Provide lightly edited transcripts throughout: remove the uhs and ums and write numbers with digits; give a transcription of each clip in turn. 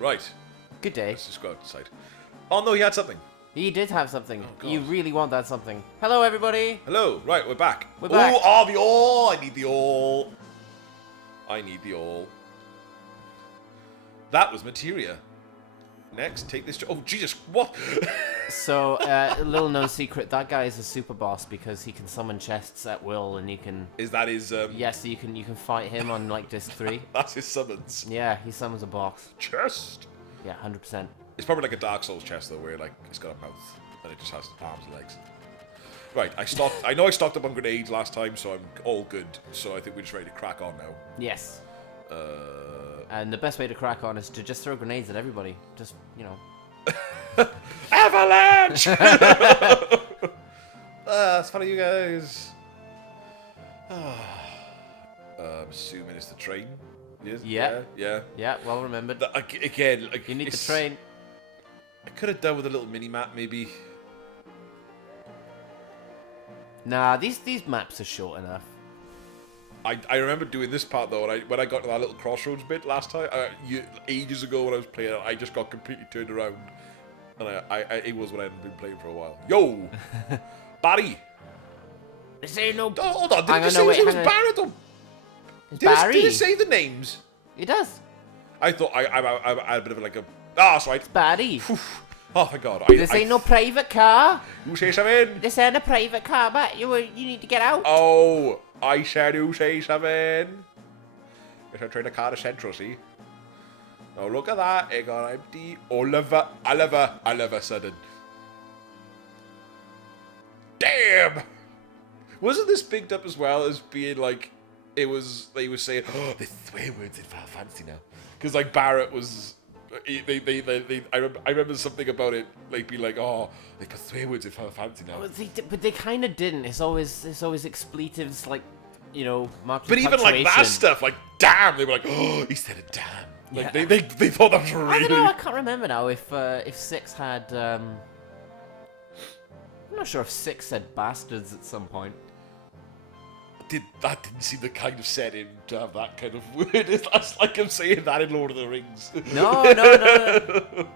Right. Good day. Let's just go outside. Oh no, he had something. He did have something. God. You really want that something. Hello, everybody. Hello. Right, we're back. We're back. Oh, the all. I need the all. I need the all. That was materia. Next, take this. Oh, Jesus. What? So, a little known secret, that guy is a super boss because he can summon chests at will, and you can... Is that his... Yeah, so you can fight him on, like, disc 3. That's his summons. Yeah, he summons a boss. Chest. Yeah, 100%. It's probably like a Dark Souls chest, though, where, like, it's got a mouth, and it just has arms and legs. Right, I know I stocked up on grenades last time, so I'm all good. So I think we're just ready to crack on now. Yes. And the best way to crack on is to just throw grenades at everybody. Just, you know. Avalanche! That's funny, you guys. I'm assuming it's the train. Yes? Yeah. Yeah. Yeah, well remembered. Again, like, You need the train. I could have done with a little mini map, maybe. Nah, these maps are short enough. I remember doing this part though, when I got to that little crossroads bit last time, ages ago when I was playing it, I just got completely turned around, and it was when I hadn't been playing for a while. Yo, Barry. This ain't no. Oh, hold on, did it say it was Barrett? Barry. Did it say the names? It does. I thought I had a bit of like a. Ah, that's right. It's Barry. Oh my God. This ain't no private car. You say something? This ain't a private car, but you need to get out. Oh, I said you say something. Yes, I'm trying to car to Central, see? Oh, look at that. It got empty. Oliver sudden. Damn! Wasn't this picked up as well as being like, they were saying, oh, they swear words in Final Fantasy now. Because like Barrett was, I remember something about it, like being like, oh, they put swear words in Final Fantasy now. But they kind of didn't. It's always expletives, like, you know, marking But even like that stuff, like damn, they were like, oh, he said a damn. Like Yeah. they thought that was really. I don't know. I can't remember now if 6 had. I'm not sure if 6 said bastards at some point. That didn't seem the kind of setting to have that kind of word. That's like I'm saying that in Lord of the Rings. No. Have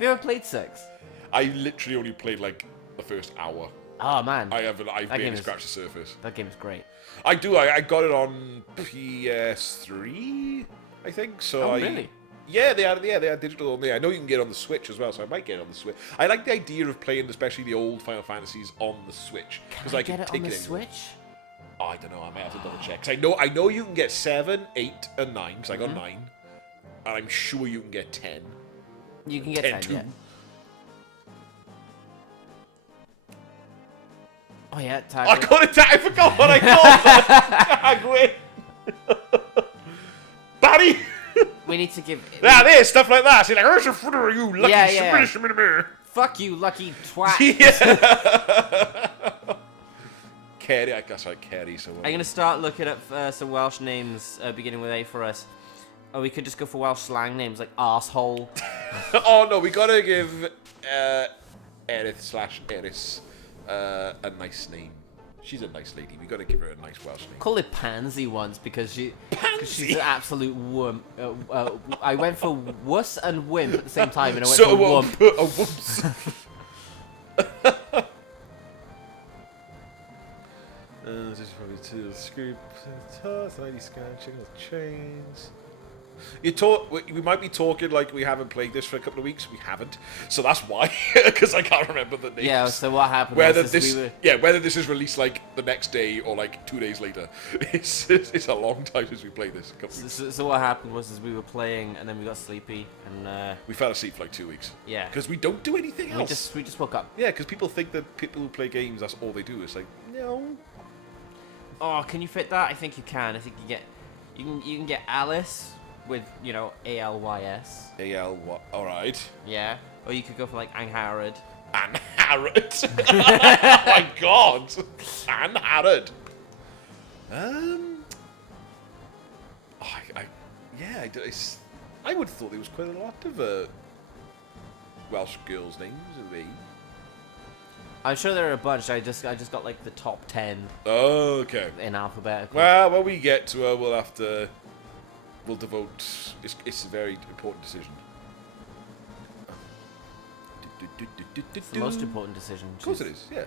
you ever played 6? I literally only played like the first hour. Oh man, I've barely scratched the surface. that game is great. I do. I got it on PS3, I think. So Oh really? Yeah, they had digital on there. I know you can get it on the Switch as well, so I might get it on the Switch. I like the idea of playing, especially the old Final Fantasies on the Switch Can I get it on the Switch? Oh, I don't know. I might have to double check. 'Cause I know you can get 7, 8, and 9. Because I got 9, and I'm sure you can get 10. You can get 10, yeah. Oh yeah, tag. I got it. I forgot what I called it. TEGWYN. Barry. We need to give. There's stuff like that. See, like, where's your footer? You lucky Yeah. Fuck you, lucky twat. Yeah. Kerry, I guess I Kerry. So I'm gonna start looking up some Welsh names beginning with A for us. Or we could just go for Welsh slang names like arsehole. Oh no, we gotta give Erith/Eris a nice name. She's a nice lady. We gotta give her a nice Welsh name. Call it Pansy once because she's an absolute worm. I went for wuss and wimp at the same time, and I went for wump. A whoops. This is probably two scoop. Tiny scratching with chains. We might be talking like we haven't played this for a couple of weeks. We haven't, so that's why. Because I can't remember the names. Yeah. So what happened? Whether this is released like the next day or like 2 days later, it's a long time since we played this. So what happened was we were playing and then we got sleepy and we fell asleep for like 2 weeks. Yeah. Because we don't do anything else. We just woke up. Yeah, because people think that people who play games, that's all they do. It's like no. Oh, can you fit that? I think you can. I think you can get Alice with, you know, ALYS. All right. Yeah. Or you could go for like Angharad. Angharad. Oh my God. Angharad. I would have thought there was quite a lot of Welsh girls' names in the. I'm sure there are a bunch. I just got like the top 10. Oh, okay. In alphabetical. Well, when we get to her, we'll devote. It's a very important decision. It's the most important decision. Of course it is, yeah.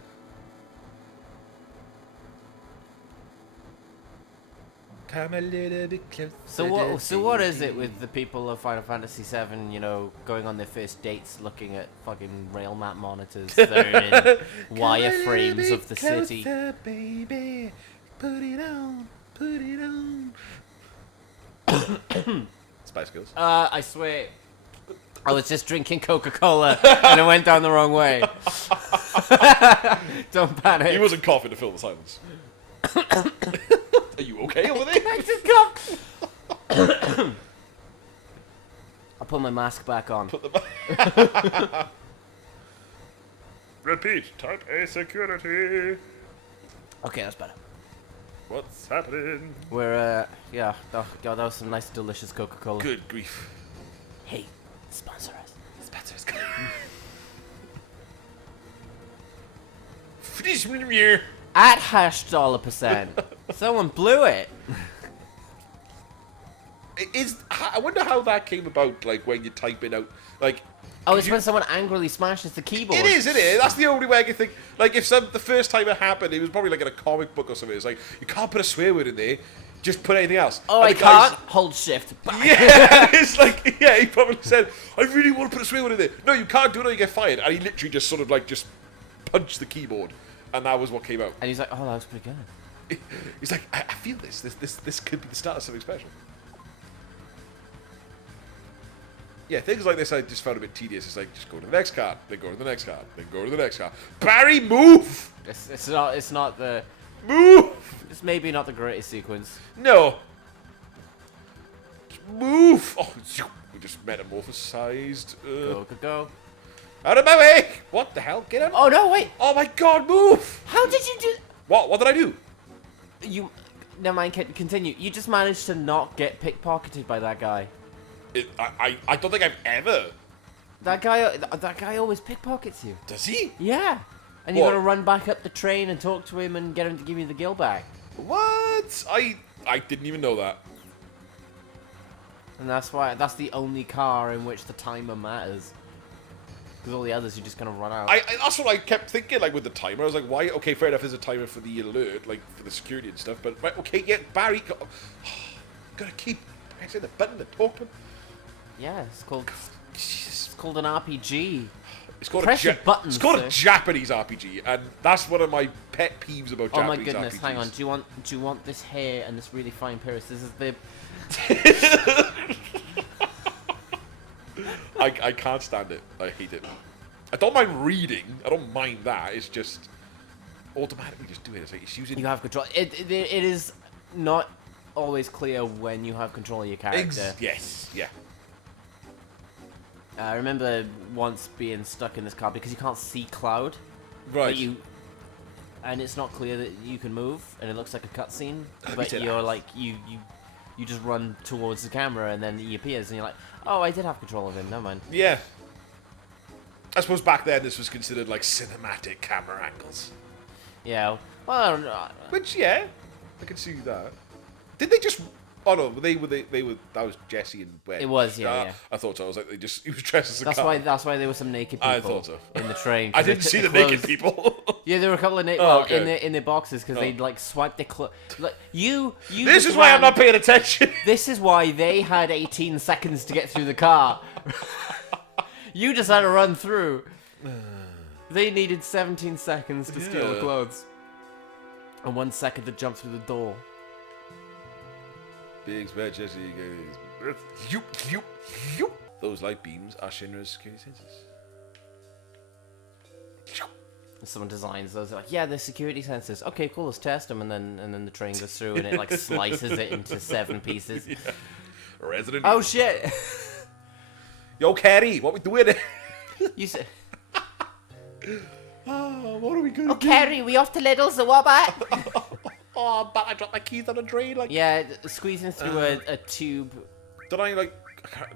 Come a little bit closer. So what is it with the people of Final Fantasy VII, you know, going on their first dates looking at fucking rail map monitors that are in wireframes of the city? Baby. Put it on, put it on. Spice Girls. I swear, I was just drinking Coca-Cola and it went down the wrong way. Don't panic. He wasn't coughing to fill the silence. Are you okay over there? I just coughed. I'll put my mask back on. Repeat, type A security. Okay, that's better. What's happening? We're, yeah, oh god, that was some nice, delicious Coca-Cola. Good grief. Hey, sponsor us. Sponsor us. Finish me here. At $%. Someone blew it. I wonder how that came about, like, when you type it out. Like, oh, it's when someone angrily smashes the keyboard. It is. That's the only way I can think. Like, if the first time it happened, it was probably like in a comic book or something. It's like, you can't put a swear word in there, just put anything else. Oh, and I can't? Hold shift. Yeah, it's like, yeah, he probably said, I really want to put a swear word in there. No, you can't do it or you get fired. And he literally just sort of like, just punched the keyboard. And that was what came out. And he's like, oh, that was pretty good. He's like, I feel this. This could be the start of something special. Yeah, things like this I just found a bit tedious. It's like, just go to the next card, then go to the next card, then go to the next card. Barry, move! It's not the... Move! It's maybe not the greatest sequence. No. Just move! Oh, we just metamorphosized. Go. Out of my way! What the hell? Get out! Oh, no, wait! Oh my god, move! How did you do... What did I do? You... Never mind, continue. You just managed to not get pickpocketed by that guy. I don't think I've ever. That guy always pickpockets you. Does he? Yeah. And you gotta run back up the train and talk to him and get him to give you the gill back. What? I didn't even know that. And that's the only car in which the timer matters. Because all the others you just kind of run out. That's what I kept thinking, like with the timer. I was like, why? Okay, fair enough, there's a timer for the alert, like for the security and stuff. But right, okay, yeah, Barry, gotta keep pressing the button to talk to him. Yeah, it's called an RPG. It's called Press your buttons, It's called sir. a Japanese RPG, and that's one of my pet peeves about Oh my Japanese goodness, RPGs. hang on. Do you want this hair and this really fine pierce? This is the... I can't stand it. I hate it. I don't mind reading. I don't mind that. It's just automatically just do it. It's like it's using. You have control. It is not always clear when you have control of your character. Yes. Yeah. I remember once being stuck in this car because you can't see Cloud. Right. And it's not clear that you can move, and it looks like a cutscene. But did you're that. like you just run towards the camera, and then he appears, and you're like, oh, I did have control of him. Never mind. Yeah. I suppose back then this was considered like cinematic camera angles. Yeah. Well, I don't know. Which yeah, I can see that. Did they just? Oh no, they were. That was Jesse and Wed. It was, yeah. I thought so. I was like, he was dressed as a That's car. why there were some naked people. I thought so. In the train. I didn't see the naked people. Yeah, there were a couple of naked. Oh, Well, okay. in their boxes because they'd like swiped their clothes. Like you. This is why I'm not paying attention. This is why they had 18 seconds to get through the car. You just had to run through. They needed 17 seconds to steal the clothes. And 1 second to jump through the door. Big Spread Jesse goes. You. Those light beams are Shinra's security sensors. Someone designs those. They're like, yeah, they're security sensors. Okay, cool. Let's test them. And then the train goes through and it like slices it into 7 pieces. Yeah. Resident. Oh shit! Yo, Carrie, what we doing? You said. Oh, what are we gonna Oh, Kerry, we off to Lidl's or what, mate? Oh, but I dropped my keys on a drain. Like, Yeah, squeezing through a tube. don't I like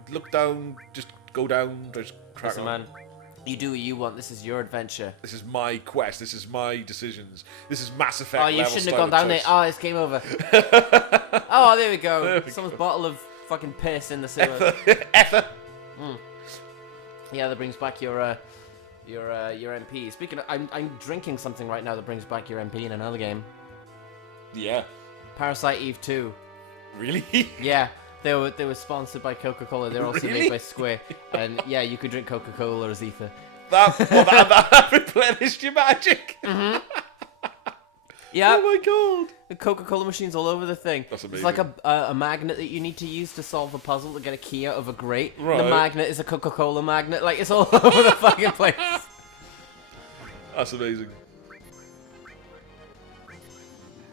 look down, just go down, just crack Listen, on? man, you do what you want. This is your adventure. This is my quest. This is my decisions. This is Mass Effect. Oh, you level shouldn't have style gone down there. choice. Oh, it's game over. Oh, there we go. There we Someone's go. bottle of fucking piss in the sewer. Ether. Yeah, that brings back your your MP. Speaking of, I'm drinking something right now that brings back your MP in another game. Yeah. Parasite Eve 2. Really? Yeah, they were sponsored by Coca-Cola. They're also Really? made by Square. And yeah, you could drink Coca-Cola as ether. That replenished your magic. Yeah. Oh my god. The Coca-Cola machine's all over the thing. That's It's like amazing. a magnet that you need to use to solve a puzzle to get a key out of a grate. Right. The magnet is a Coca-Cola magnet. Like, it's all over the fucking place. That's amazing.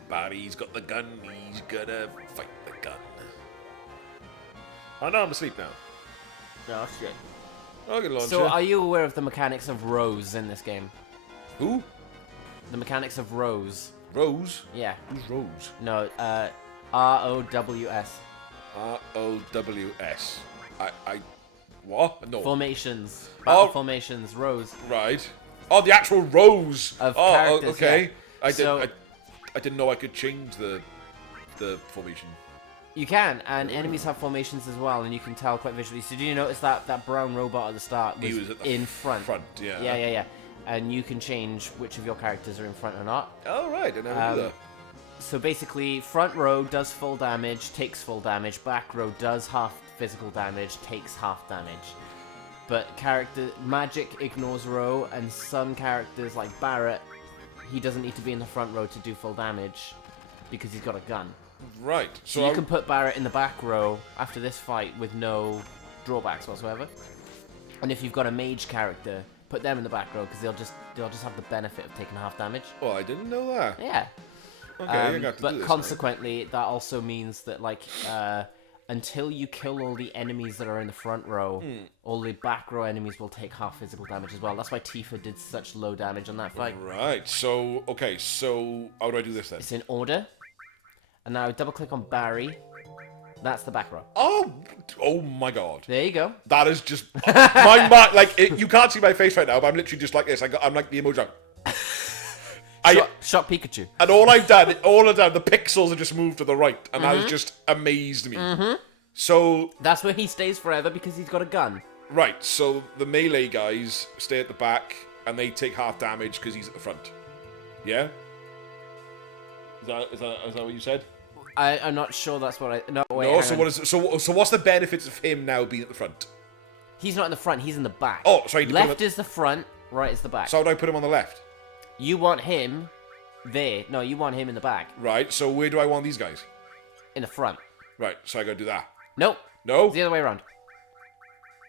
Barry's got the gun. He's gonna fight the gun. Oh no, I'm asleep now. No, shit. I'll get a launcher. So, are you aware of the mechanics of rows in this game? Who? The mechanics of rows. Rose? Yeah. Who's Rose? No, R-O-W-S. R-O-W-S. I... What? No. Formations. Battle Oh. formations. Rows. Right. Oh, the actual rows. Of oh, characters, okay. yeah. I didn't know I could change the formation. You can, and enemies have formations as well, and you can tell quite visually. So do you notice that brown robot at the start was He was at the in front? yeah. Yeah. And you can change which of your characters are in front or not. Oh, right. I never knew that. So basically, front row does full damage, takes full damage. Back row does half physical damage, takes half damage. But magic ignores row, and some characters like Barrett, he doesn't need to be in the front row to do full damage because he's got a gun. Right. So you can put Barrett in the back row after this fight with no drawbacks whatsoever. And if you've got a mage character, put them in the back row because they'll just have the benefit of taking half damage. Oh, I didn't know that. Yeah. Okay, I got to but do this consequently, that also means that like until you kill all the enemies that are in the front row, all the back row enemies will take half physical damage as well. That's why Tifa did such low damage on that fight. Right. So, okay. So, how do I do this then? It's in order. And now double click on Barry. That's the back row. Oh my god. There you go. That is just my mind. Like you can't see my face right now, but I'm literally just like this. I'm like the emoji. Shot Pikachu. And all I've done, the pixels have just moved to the right, and that has just amazed me. So that's where he stays forever because he's got a gun. right, so the melee guys stay at the back, and they take half damage because he's at the front. Yeah. Is that what you said? I'm not sure that's what I. No, wait. No. So what's the benefits of him now being at the front? He's not in the front. He's in the back. Oh, sorry. Left is the front. Right is the back. So how do I put him on the left? You want him there. No, you want him in the back. Right. So where do I want these guys? In the front. Right. So I gotta do that. Nope. No. It's the other way around.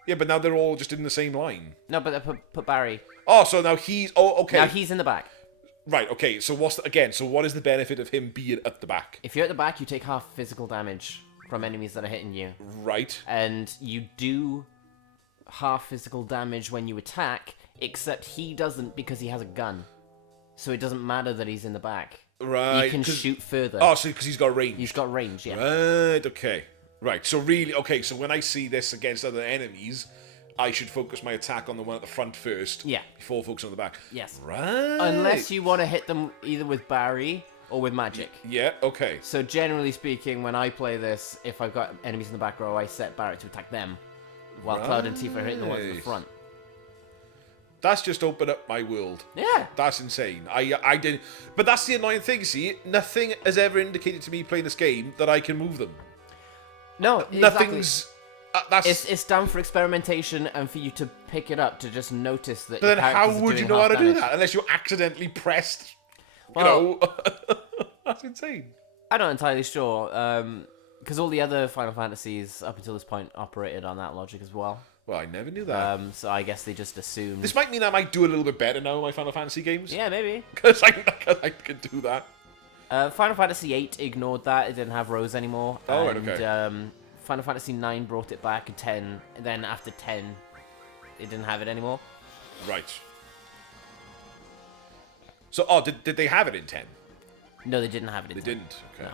Yeah, but now they're all just in the same line. No, but put Barry. Oh, so now he's. Oh, okay. Now he's in the back. Right. Okay. So what is the benefit of him being at the back? If you're at the back, you take half physical damage from enemies that are hitting you. Right. And you do half physical damage when you attack, except he doesn't because he has a gun. So it doesn't matter that he's in the back. Right. He can shoot further. Oh, so because he's got range. He's got range, yeah. Right. Okay. Right. So really, okay. So when I see this against other enemies, I should focus my attack on the one at the front first. Yeah. Before focusing on the back. Yes. Right. Unless you want to hit them either with Barry or with magic. Yeah. Okay. So generally speaking, when I play this, if I've got enemies in the back row, I set Barrett to attack them, while Cloud and Tifa are hitting the ones in the front. That's just opened up my world. Yeah. That's insane. I didn't. But that's the annoying thing. See, nothing has ever indicated to me playing this game that I can move them. No, exactly. Nothing's. That's. It's done for experimentation and for you to pick it up to just notice that. But then, your how characters are would you doing know how half to do damage. that unless you accidentally pressed? Well, You know, that's insane. I'm not entirely sure, because all the other Final Fantasies up until this point operated on that logic as well. Well, I never knew that. So I guess they just assumed. This might mean I might do a little bit better now in my Final Fantasy games. Yeah, maybe. Because I can do that. Final Fantasy VIII ignored that. It didn't have Rose anymore. Oh, and, right, okay. Final Fantasy IX brought it back, and 10. And then after 10, it didn't have it anymore. Right. So, did they have it in 10? No, they didn't have it in They 10. didn't. Okay.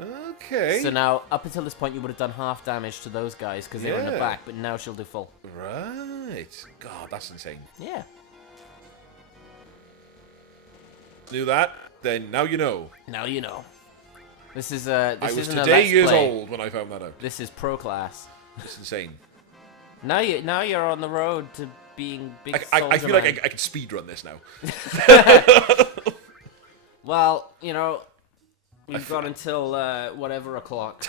No. Okay. So now, up until this point, you would have done half damage to those guys because they were in the Yeah. back, but now she'll do full. Right. God, that's insane. Yeah. Knew that? Then now you know. Now you know. This is I this was isn't a today Let's years Play. old when I found that out. This is pro class. It's insane. Now you're on the road to being big. I feel like man. I can speed run this now. Well, we've got until whatever o'clock.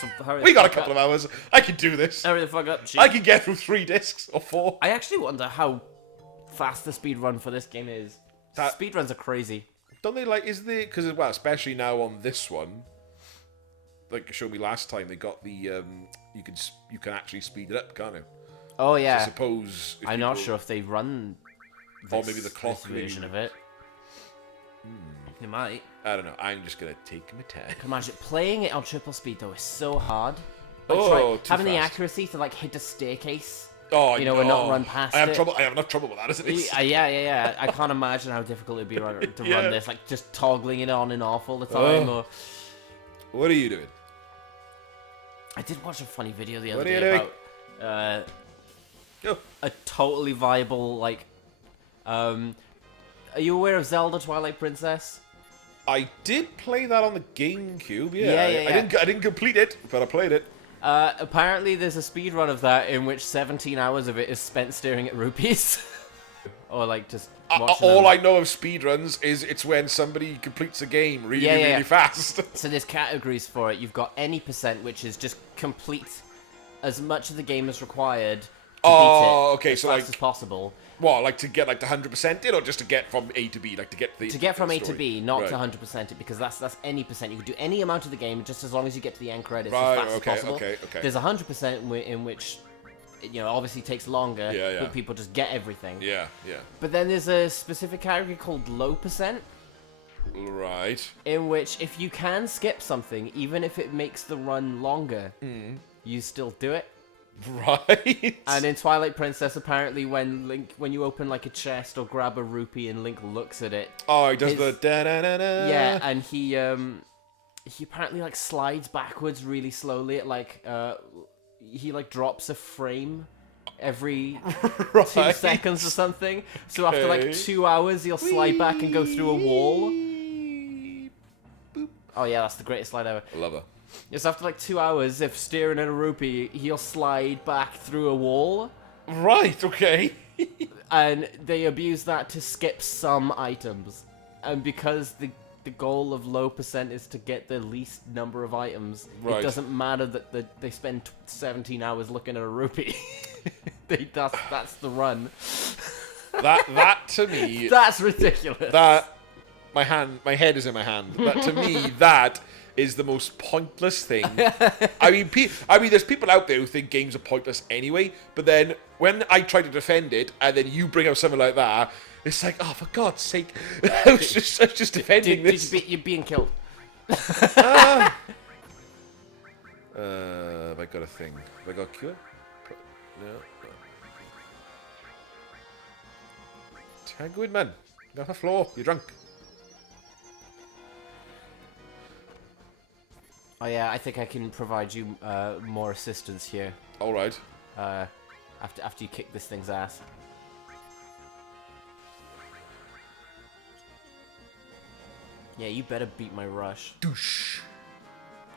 So hurry We the got a fuck couple up. of hours. I can do this. Hurry the fuck up, Chief. I can get through 3 discs or 4. I actually wonder how fast the speed run for this game is. Speed runs are crazy. Don't they is the because well, especially now on this one, like you showed me last time, they got the you can actually speed it up, can't you? Oh So I yeah. suppose if I'm not people- sure if they run. Or maybe the clock this version of it. They might. I don't know. I'm just gonna take my time. Imagine playing it on triple speed though is so hard. Oh, too having the fast. accuracy to hit a staircase. Oh, and not run past I have it. trouble. I have enough trouble with that as it is. Yeah. I can't imagine how difficult it'd be to Yeah. run this, just toggling it on and off all the time. Or What are you doing? I did watch a funny video the other What are you day doing? about Oh. a totally viable Are you aware of Zelda Twilight Princess? I did play that on the GameCube. Yeah, Yeah. I didn't complete it, but I played it. Apparently, there's a speed run of that in which 17 hours of it is spent staring at rupees, or just watching All them. I know of speedruns is it's when somebody completes a game really fast. So there's categories for it. You've got any percent, which is just complete as much of the game as required to beat it Okay, as so fast as possible. What, to get the 100% in, or just to get from A to B, to get the To get from the A to story? B, not Right. to 100% it, because that's any percent. You can do any amount of the game just as long as you get to the end credits Right, as fast okay, as possible. okay. There's 100% in which, obviously takes longer, Yeah. but people just get everything. Yeah. But then there's a specific category called low percent, Right. in which if you can skip something, even if it makes the run longer, Hmm. you still do it. Right. And in Twilight Princess, apparently, when you open a chest or grab a rupee and Link looks at it, Oh, he does his- the da-na-na-na. yeah, and he apparently slides backwards really slowly. He drops a frame every 2 Right. seconds or something. So after Okay. 2 hours, he'll slide back and go through a wall. Oh yeah, that's the greatest slide ever. I love her. Just after 2 hours, if staring at a rupee, he'll slide back through a wall. Right, okay. And they abuse that to skip some items. And because the goal of low percent is to get the least number of items, Right. it doesn't matter that they spend 17 hours looking at a rupee. That's the run. That to me, That's ridiculous. my head is in my hand. That to me, that is the most pointless thing. I mean, there's people out there who think games are pointless anyway. But then when I try to defend it, and then you bring up something like that, it's like, oh, for God's sake, I was just defending this. You're being killed. Have I got a thing? Have I got a cure? No. TEGWYN, man. Get off the floor. You're drunk. Oh yeah, I think I can provide you more assistance here. All right. After you kick this thing's ass. Yeah, you better beat my rush. Douche.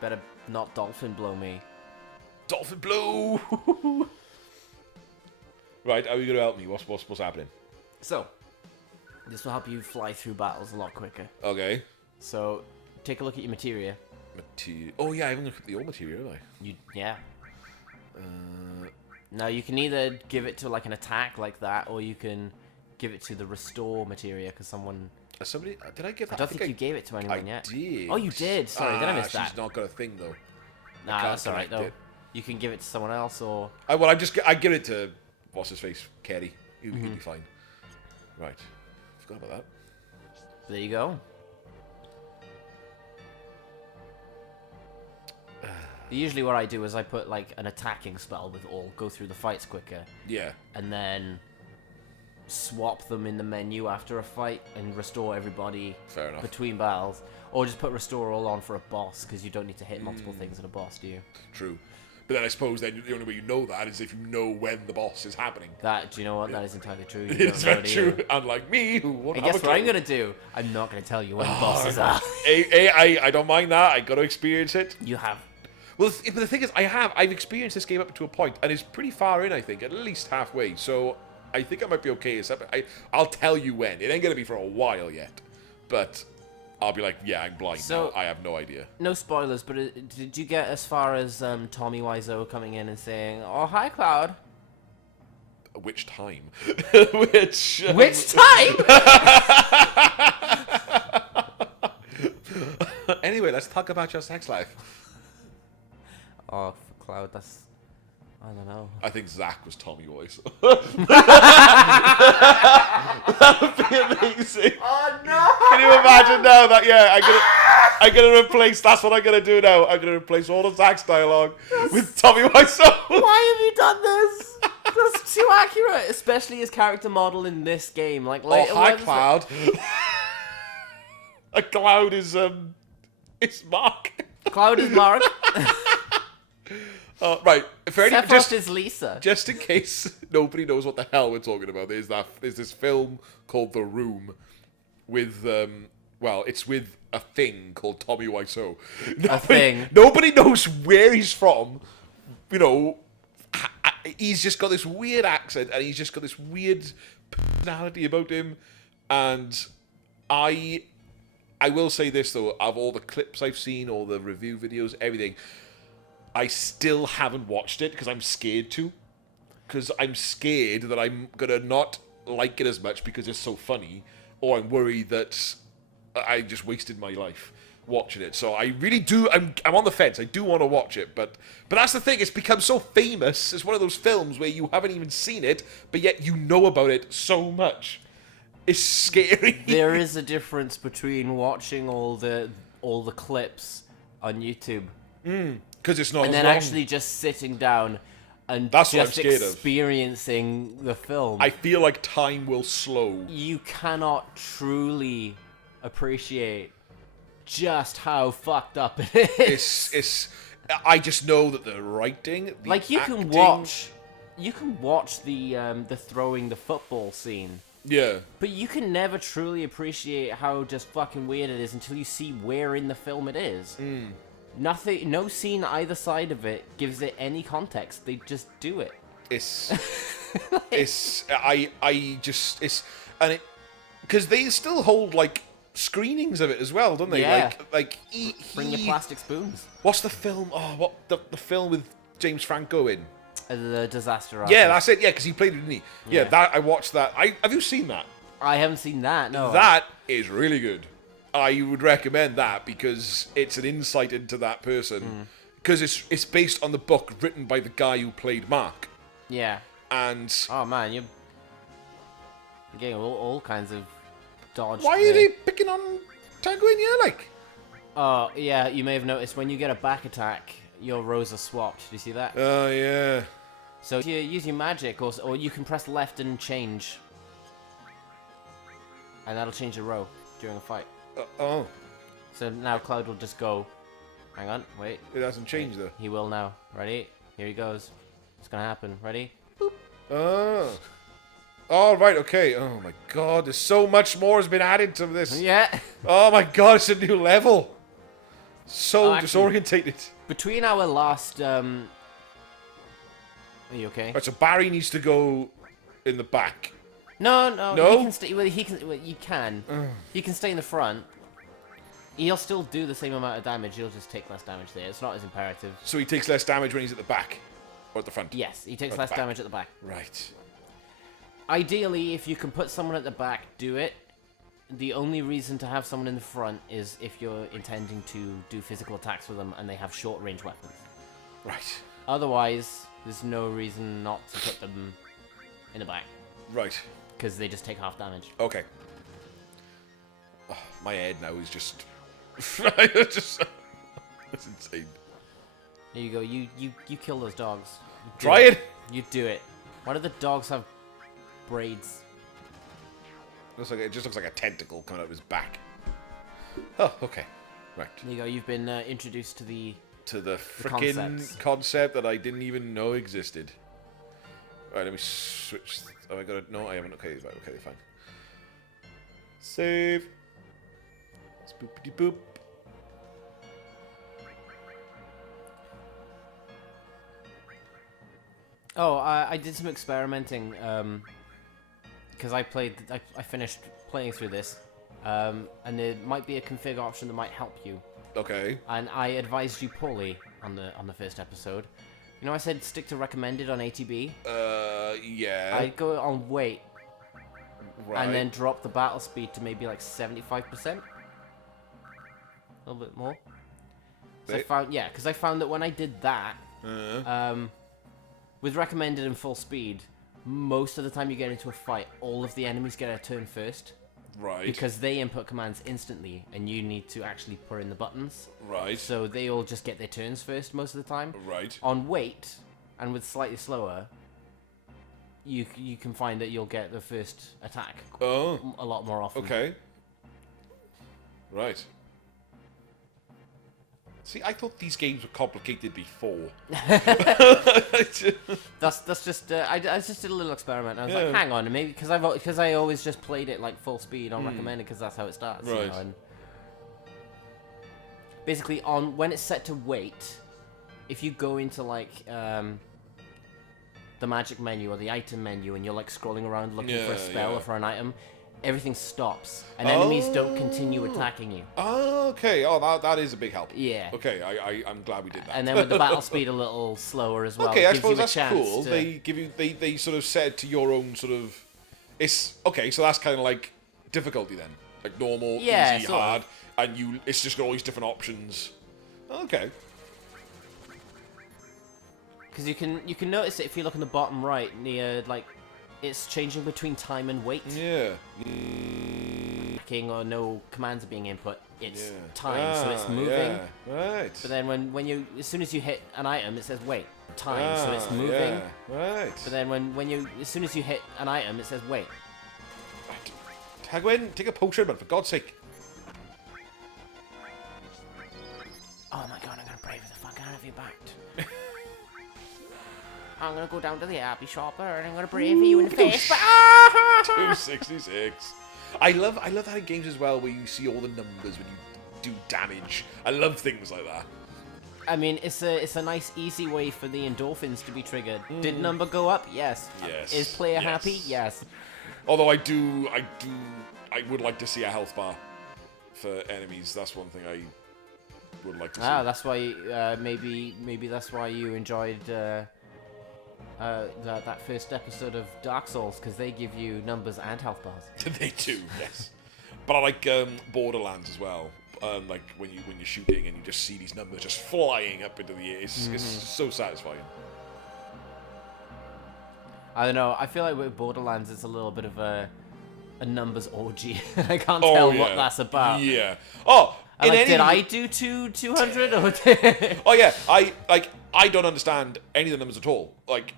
Better not dolphin blow me. Dolphin blow. Right, how are you going to help me? What's happening? So, this will help you fly through battles a lot quicker. Okay. So, take a look at your materia. Material. Oh yeah, I haven't looked at the old material, have I? Yeah. Now you can either give it to an attack like that, or you can give it to the restore materia because someone. Somebody, did I give that? I don't think you gave it to anyone yet. Did. Oh, you did. Sorry, did I miss that? She's not got a thing though. Nah, can't that's alright connect though. it. You can give it to someone else, or I give it to what's his face, Kerry. He'll be fine. Right. Forgot about that. there you go. Usually what I do is I put an attacking spell with all, go through the fights quicker, Yeah. and then swap them in the menu after a fight and restore everybody Fair enough. between battles. Or just put restore all on for a boss, because you don't need to hit multiple things in a boss, do you? True. But then I suppose then the only way you know that is if you know when the boss is happening. Do you know what? That is entirely true. You It's don't know, very do you? true. Unlike me, who won't And have guess a what I'm clue. going to do? I'm not going to tell you when the bosses are. I don't mind that. I got to experience it. You have. Well, but the thing is, I've experienced this game up to a point, and it's pretty far in, I think, at least halfway. So I think I might be okay. I'll tell you when. It ain't gonna be for a while yet, but I'll be like, yeah, I'm blind So- now. I have no idea. No spoilers, but did you get as far as Tommy Wiseau coming in and saying, "Oh, hi, Cloud"? Which time? Which time? Anyway, let's talk about your sex life. Oh, for Cloud, that's... I don't know. I think Zach was Tommy Wiseau. That would be amazing. Oh, no! Can you imagine now that, yeah, I'm gonna replace, that's what I'm gonna do now. I'm gonna replace all of Zach's dialogue with Tommy Wiseau. Why have you done this? That's too accurate, especially his character model in this game. Like, Oh, hi, Cloud. A Cloud is, it's Mark. Cloud is Mark. Right, for any, Sephiroth is Lisa. just in case nobody knows what the hell we're talking about, there's this film called The Room with, well, it's with a thing called Tommy Wiseau. Thing. Nobody knows where he's from. You know, he's just got this weird accent, and he's just got this weird personality about him. And I will say this, though, of all the clips I've seen, all the review videos, everything, I still haven't watched it because I'm scared to. Because I'm scared that I'm going to not like it as much because it's so funny, or I'm worried that I just wasted my life watching it. So I really do, I'm on the fence. I do want to watch it, but that's the thing. It's become so famous. It's one of those films where you haven't even seen it, but yet you know about it so much. It's scary. There is a difference between watching all the clips on YouTube Because it's not and as then long. actually just sitting down and That's what I'm just scared of. experiencing the film. I feel like time will slow. You cannot truly appreciate just how fucked up it is. It's I just know that the writing, the Like you acting, can watch the throwing the football scene, yeah. but you can never truly appreciate how just fucking weird it is until you see where in the film it is. Nothing, no scene either side of it gives it any context. They just do it. It's and it because they still hold like screenings of it as well, don't they? Yeah. Bring your he plastic spoons. what's the film? Oh, what the film with James Franco in? The Disaster Artist. Yeah, that's it. Yeah, because he played it, didn't he? Yeah, Yeah. that I watched that. Have you seen that? I haven't seen that. No. That is really good. I would recommend that because it's an insight into that person. Because it's based on the book written by the guy who played Mark. Yeah. And Oh man, you're getting all kinds of dodge. why are they picking on TEGWYN? Yeah, like. Oh yeah, you may have noticed when you get a back attack, your rows are swapped. Do you see that? Oh yeah. So if you use your magic, or you can press left and change, and that'll change the row during a fight. Oh, So now Cloud will just go. Hang on, wait. it hasn't changed though. He will now. Ready? Here he goes. It's gonna happen. Ready? Oh. Oh, right, okay. Oh my god, there's so much more has been added to this. Yeah. Oh my god, it's a new level. So Oh, actually- disorientated. Between our last Are you okay? Right, so Barry needs to go in the back. No. No? He can stay. Well, he can. Well, you can. He can stay in the front. He'll still do the same amount of damage. He'll just take less damage there. It's not as imperative. So he takes less damage when he's at the back. Or at the front. Yes, he takes At the less back. damage at the back. Right. Ideally, if you can put someone at the back, do it. The only reason to have someone in the front is if you're intending to do physical attacks with them and they have short-range weapons. Right. Otherwise, there's no reason not to put them in the back, Right. because they just take half damage. Okay. Oh, my head now is just... That's insane. There you go. You kill those dogs. You do Try it. You do it. Why do the dogs have braids? It just looks like a tentacle coming out of his back. Oh, okay. Right. There you go. You've been introduced to the... To the freaking concepts. concept that I didn't even know existed. Right, let me switch. Have I got it? No, I haven't. Okay, right, okay, fine. Save. Spoopity boop. Oh, I did some experimenting, because I finished playing through this, and there might be a config option that might help you. Okay. And I advised you poorly on the first episode. You know, I said stick to recommended on ATB. Yeah. I'd go on wait, Right. and then drop the battle speed to maybe like 75%. A little bit more. So I found, yeah, because I found that when I did that, with recommended and full speed, most of the time you get into a fight, all of the enemies get a turn first. Right. Because they input commands instantly, and you need to actually put in the buttons. Right. So they all just get their turns first most of the time. Right. On wait, and with slightly slower, you can find that you'll get the first attack a lot more often. Okay. Right. See, I thought these games were complicated before. That's just I just did a little experiment. I was like, hang on, maybe because I always just played it like full speed on recommended because that's how it starts. Right. You know, and basically, when it's set to wait, if you go into like the magic menu or the item menu and you're like scrolling around looking for a spell or for an item, everything stops and enemies don't continue attacking you. Oh, okay. Oh, that is a big help. Yeah. Okay, I'm glad we did that. And then with the battle speed a little slower as well. Okay, I suppose gives you a that's chance cool. to... They give you they sort of set it to your own sort of. It's okay. So that's kind of like difficulty then, like normal, easy, hard, and it's just got all these different options. Okay. Because you can notice it if you look in the bottom right near like it's changing between time and wait. Yeah. King or no commands are being input. It's time, so it's moving. Yeah. Right. But then when you as soon as you hit an item, it says wait. Time, so it's moving. Yeah. Right. But then as soon as you hit an item, it says wait. TEGWYN, take a potion, man, for God's sake. Oh my god, I'm gonna brave the fuck out of you back. I'm gonna go down to the Abbey shopper and I'm gonna brave you in the face. 266. I love that in games as well where you see all the numbers when you do damage. I love things like that. I mean, it's a nice, easy way for the endorphins to be triggered. Did number go up? Yes. Yes. Is player happy? Yes. Although I would like to see a health bar for enemies. That's one thing I would like to see. Ah, that's why maybe that's why you enjoyed that first episode of Dark Souls, because they give you numbers and health bars. They do, yes. But I like Borderlands as well. Like when you're shooting and you just see these numbers just flying up into the air. It's so satisfying. I don't know. I feel like with Borderlands, it's a little bit of a numbers orgy. I can't tell what that's about. Yeah. Oh, did I do 200 or? Oh yeah, I don't understand any of the numbers at all. Like,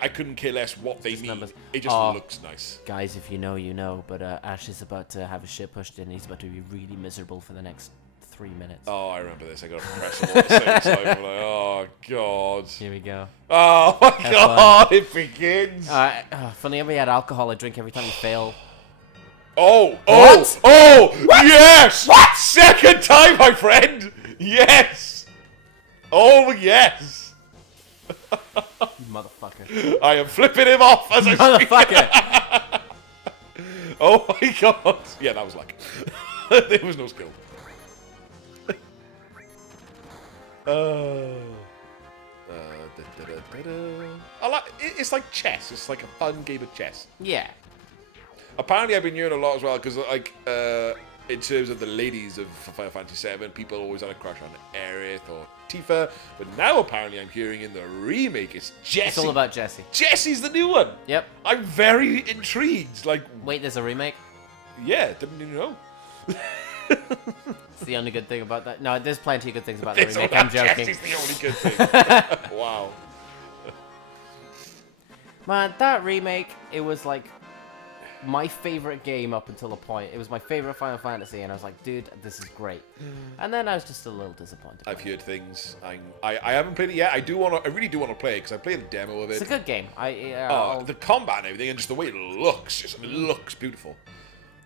I couldn't care less what they mean. Numbers. It just looks nice. Guys, if you know, you know. But Ash is about to have his shit pushed in. He's about to be really miserable for the next 3 minutes. Oh, I remember this. I got to press them all at the same time. I'm like, oh god. Here we go. Oh my god, it begins. Funny, we had alcohol. I drink every time you fail. Oh, yes! What? Second time, my friend! Yes! Oh, yes! You motherfucker. I am flipping him off as I speak. Motherfucker! Oh my god. Yeah, that was luck. There was no skill. It's like chess. It's like a fun game of chess. Yeah. Apparently, I've been hearing a lot as well because, like, in terms of the ladies of Final Fantasy VII, people always had a crush on Aerith or Tifa, but now apparently I'm hearing in the remake it's Jessie. It's all about Jessie. Jessie's the new one. Yep. I'm very intrigued. Like, wait, there's a remake? Yeah, didn't you know? It's the only good thing about that. No, there's plenty of good things about the remake. I'm joking. Jessie's the only good thing. Wow. Man, that remake, it was like my favorite game up until a point. It was my favorite Final Fantasy, and I was like, dude, this is great. And then I was just a little disappointed. I've heard things. I haven't played it yet. I really do want to play it because I played the demo of it. It's a good game. The combat and everything, and just the way it looks, it looks beautiful.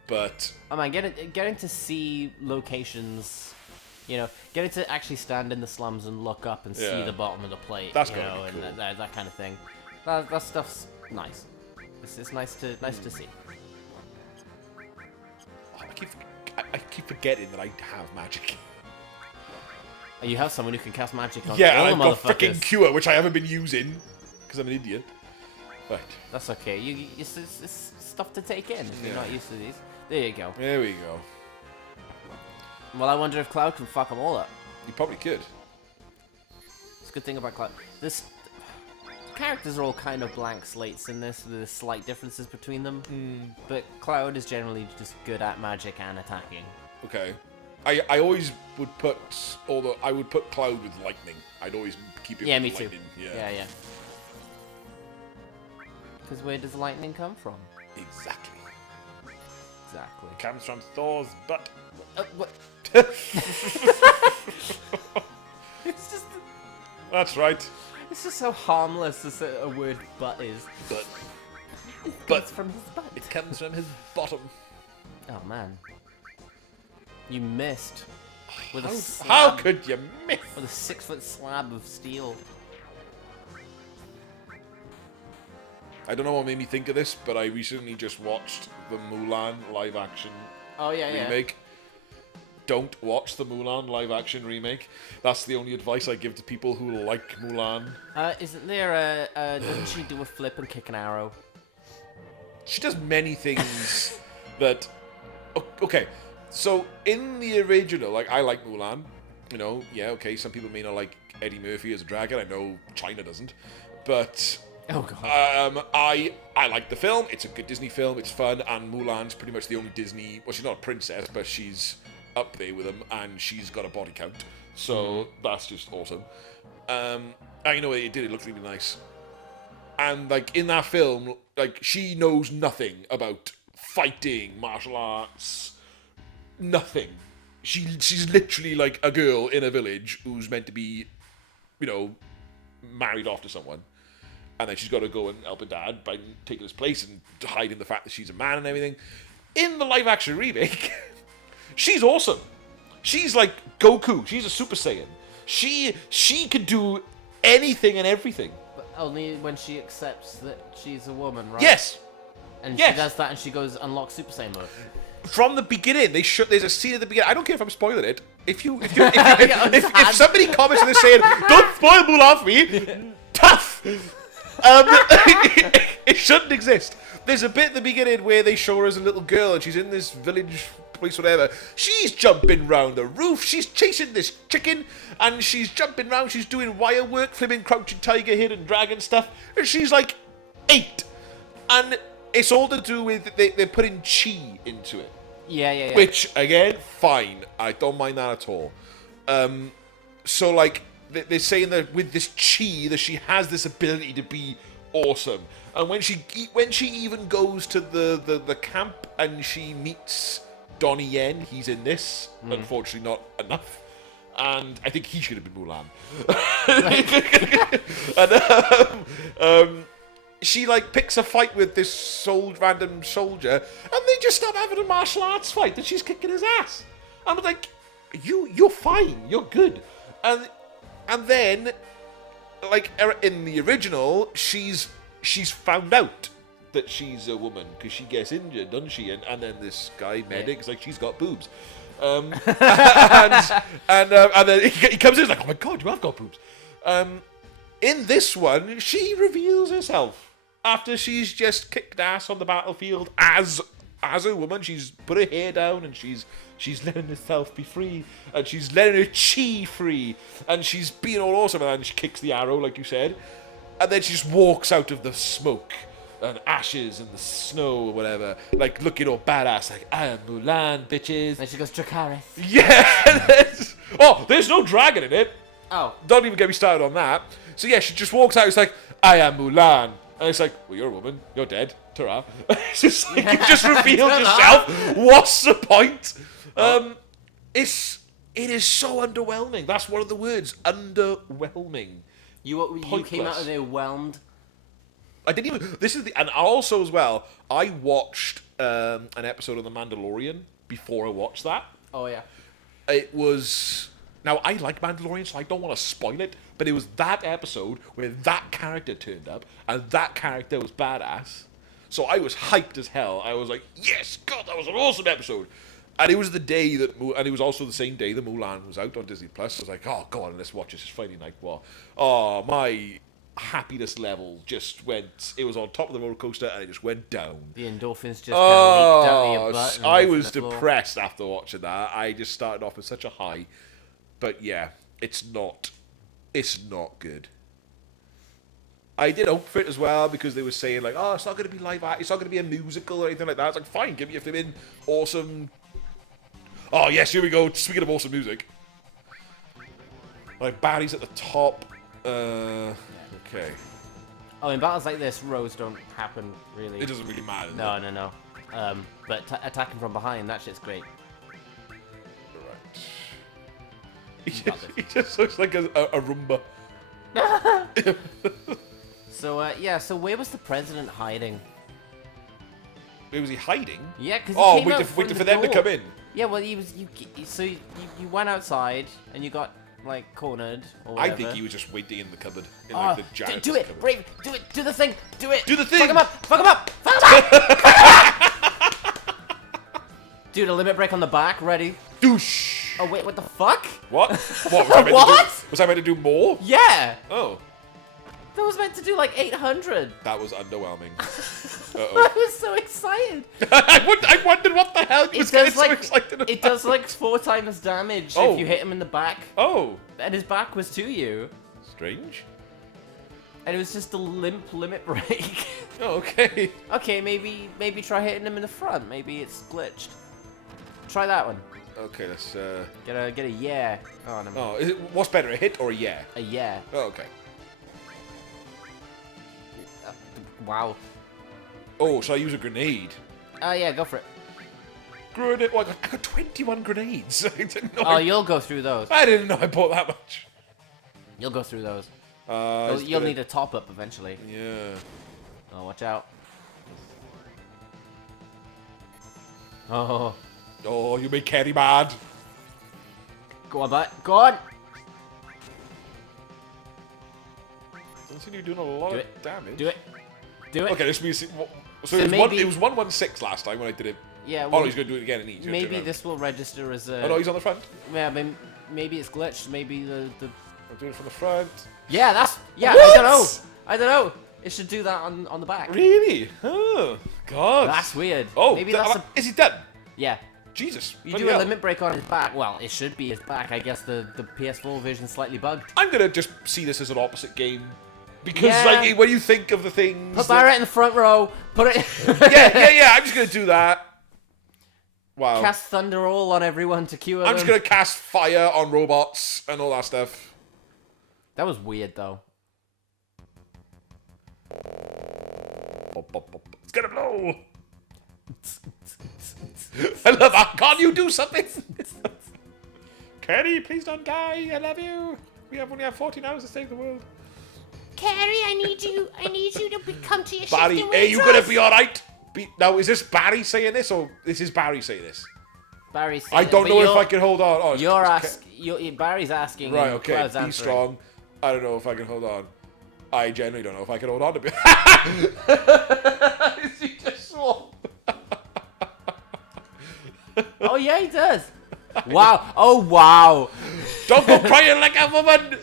But oh man, getting to see locations, getting to actually stand in the slums and look up and see the bottom of the plate, that's gonna be cool. and that kind of thing. That stuff's nice. It's nice to see. Oh, I keep forgetting that I have magic. You have someone who can cast magic on Yeah, all I've the got motherfuckers. freaking cure, which I haven't been using because I'm an idiot. Right. That's okay. It's stuff to take in if you're not used to these. There you go. There we go. Well, I wonder if Cloud can fuck them all up. You probably could. It's a good thing about Cloud. This characters are all kind of blank slates in this, with slight differences between them. But Cloud is generally just good at magic and attacking. Okay. I always would put I would put Cloud with lightning. I'd always keep it Yeah, with me too. lightning. Yeah. Because where does lightning come from? Exactly. Exactly. It comes from Thor's butt. What? It's just. That's right. It's just so harmless as a word "butt" is. But It's from his butt. it comes from his bottom. Oh man. You missed. With a How slab, could you miss? with a 6-foot slab of steel. I don't know what made me think of this, but I recently just watched the Mulan live action Oh yeah, remake. Don't watch the Mulan live action remake. That's the only advice I give to people who like Mulan. Isn't there doesn't she do a flip and kick an arrow? She does many things that. Okay, so in the original, like, I like Mulan. You know, yeah, okay, some people may not like Eddie Murphy as a dragon. I know China doesn't. But Oh god. I like the film. It's a good Disney film. It's fun, and Mulan's pretty much the only Disney. Well, she's not a princess, but she's up there with them, and she's got a body count. So that's just awesome. And you know what it did? It looked really nice. And like in that film, like she knows nothing about fighting, martial arts, nothing. She's literally like a girl in a village who's meant to be, you know, married off to someone. And then she's got to go and help her dad by taking his place and hiding the fact that she's a man and everything. In the live-action remake, she's awesome. She's like Goku. She's a Super Saiyan. She can do anything and everything. But only when she accepts that she's a woman, right? Yes. And Yes. she does that, and she goes unlock Super Saiyan mode. From the beginning, there's a scene at the beginning. I don't care if I'm spoiling it. If somebody comments and they're saying, "Don't spoil Mulan for me," tough. It shouldn't exist. There's a bit at the beginning where they show her as a little girl and she's in this village place, whatever. She's jumping round the roof. She's chasing this chicken and she's jumping round. She's doing wire work, flipping crouching tiger, hidden dragon stuff. And she's like 8. And it's all to do with they're putting chi into it. Yeah. Which, again, fine. I don't mind that at all. So, like, they're saying that with this chi, that she has this ability to be awesome. And when she even goes to the camp and she meets Donnie Yen, he's in this. Unfortunately, not enough. And I think he should have been Mulan. And, she like picks a fight with this random soldier, and they just start having a martial arts fight, and she's kicking his ass. I'm like, you're fine, you're good. And then, like in the original, she's found out that she's a woman because she gets injured, doesn't she? And then this guy medic's like, she's got boobs. And then he comes in like, oh my god, you have got boobs. In this one, she reveals herself after she's just kicked ass on the battlefield as a woman. She's put her hair down and she's letting herself be free, and she's letting her chi free, and she's being all awesome, and then she kicks the arrow like you said, and then she just walks out of the smoke and ashes and the snow or whatever, like looking all badass, like, I am Mulan, bitches. Then she goes Dracarys. Yeah. Oh, there's no dragon in it. Oh. Don't even get me started on that. So yeah, she just walks out. It's like, I am Mulan, and it's like, well, you're a woman. You're dead. Ta-ra. It's just like, you've just revealed yourself. What's the point? It is so underwhelming. That's one of the words. Underwhelming. You came out Pointless. of there whelmed. I didn't even. This is the, and also as well. I watched an episode of The Mandalorian before I watched that. Oh yeah. It was Now, I like Mandalorian, so I don't want to spoil it, but it was that episode where that character turned up, and that character was badass. So I was hyped as hell. I was like, yes, God, that was an awesome episode. And it was the day that, and it was also the same day that Mulan was out on Disney Plus. I was like, oh, go on, let's watch this. It's Friday night. Well, oh, my happiness level just went. It was on top of the roller coaster, and it just went down. The endorphins just kind of leaked out of your butt. I was depressed after watching that. I just started off with such a high. But yeah, it's not good. I did hope for it as well, because they were saying like, oh, it's not going to be live act, it's not going to be a musical or anything like that. It's like, fine, give me a flipping awesome. Oh yes, here we go. Speaking of awesome music, like Barry's at the top. Okay. Oh, in battles like this, rows don't happen really. It doesn't really matter. No. But attacking from behind, that shit's great. Right. He just looks like a Roomba. So yeah. So where was the president hiding? Where was he hiding? Yeah, because waiting for them to come in. Yeah, well, he was. So you went outside and you got like cornered or whatever. I think he was just waiting in the cupboard. In like the giant do it, cupboard. Brave. Do it. Do the thing. Do it. Do the thing. Fuck him up. Fuck him up. Fuck him up. Dude, a limit break on the back. Ready. Douche. Oh wait, what the fuck? What? What? Was I meant to do more? Yeah. Oh. That was meant to do like 800. That was underwhelming. I was so excited. I wondered what the hell he was getting so excited about. It does like 4 times damage if you hit him in the back. Oh. And his back was to you. Strange. And it was just a limp limit break. Oh, okay. Okay, maybe try hitting him in the front. Maybe it's glitched. Try that one. Okay, let's get a yeah on him. Oh, what's better, a hit or a yeah? A yeah. Oh, okay. Wow. Oh, shall I use a grenade? Yeah, go for it. Grenade. Oh, I got 21 grenades. I didn't know. Oh, you'll go through those. I didn't know I bought that much. You'll go through those. You'll need a top up eventually. Yeah. Oh, watch out. Oh. Oh, you make Kerry mad. Go on, bud. Go on. Doesn't seem you're doing a lot of damage. Do it. Do it. Okay, this means so it was 116 last time when I did it. Yeah. Well, he's going to do it again and maybe this will register as a. Oh no, he's on the front. Yeah, maybe it's glitched. Maybe the. I'm doing it from the front. Yeah, that's. Yeah, What? I don't know. It should do that on the back. Really? Oh God. That's weird. Oh, maybe that's. Is he dead? Yeah. Jesus. You do a limit break on his back. Well, it should be his back. I guess the PS4 version's slightly bugged. I'm gonna just see this as an opposite game. Because, like, when you think of the things... Put Barrett in the front row. Put it... yeah. I'm just going to do that. Wow. Cast Thunder All on everyone to cure them. I'm just going to cast fire on robots and all that stuff. That was weird, though. It's going to blow. I love that. Can't you do something? Kenny, please don't die. I love you. We only have 14 hours to save the world. Carrie, I need you to come to your shift. Barry, are you gonna be alright? Now, is this Barry saying this, or this is Barry saying this? Barry's saying I don't know if I can hold on. Oh, Barry's asking. Right, okay. He's strong. I don't know if I can hold on. I genuinely don't know if I can hold on to be. Is he just swole? Oh yeah, he does. Wow! Oh wow! Don't go crying like a woman.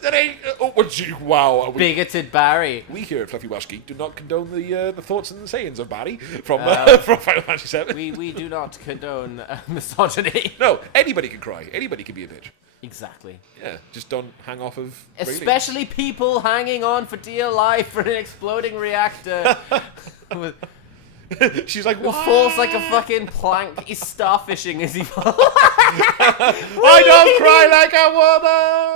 Wow! Bigoted Barry. We here at Fluffy Welsh Geek do not condone the thoughts and the sayings of Barry from Final Fantasy VII. We do not condone misogyny. No, anybody can cry. Anybody can be a bitch. Exactly. Yeah, just don't hang off of. Especially people hanging on for dear life for an exploding reactor. She's like, who falls like a fucking plank. He's starfishing as he falls. I don't cry like a woman.